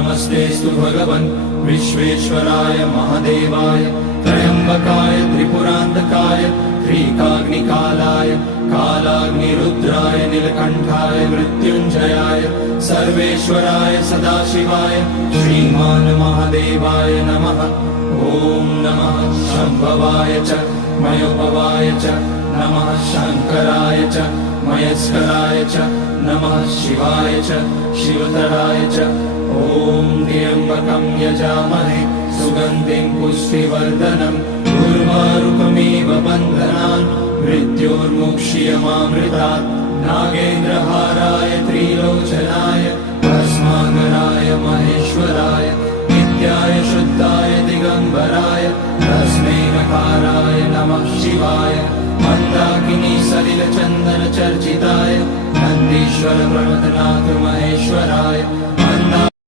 नमस्तेस्तु भगवन् विश्वेश्वराय महादेवाय त्र्यम्बकाय त्रिपुरान्तकाय त्रिकाग्निकालाय कालाग्निरुद्राय नीलकण्ठाय मृत्युञ्जयाय सर्वेश्वराय सदाशिवाय श्रीमान् महादेवाय नमः। ॐ नमः शम्भवाय च मयोभवाय च नमः शङ्कराय च मयस्कराय च नमः शिवाय च शिवतराय च। ॐ त्र्यम्बकं यजामहे सुगन्धिं पुष्टिवर्धनम् उर्वारुकमिव बन्धनान् मृत्योर्मुक्ष्यमामृतात्। नागेन्द्रहाराय त्रिलोचनाय भस्माकराय महेश्वराय नित्याय शुद्धाय दिगम्बराय तस्मै नकाराय नमः शिवाय। मन्दाकिनी सलिलचन्दन चर्चिताय नन्दीश्वर प्रमथनाथ महेश्वराय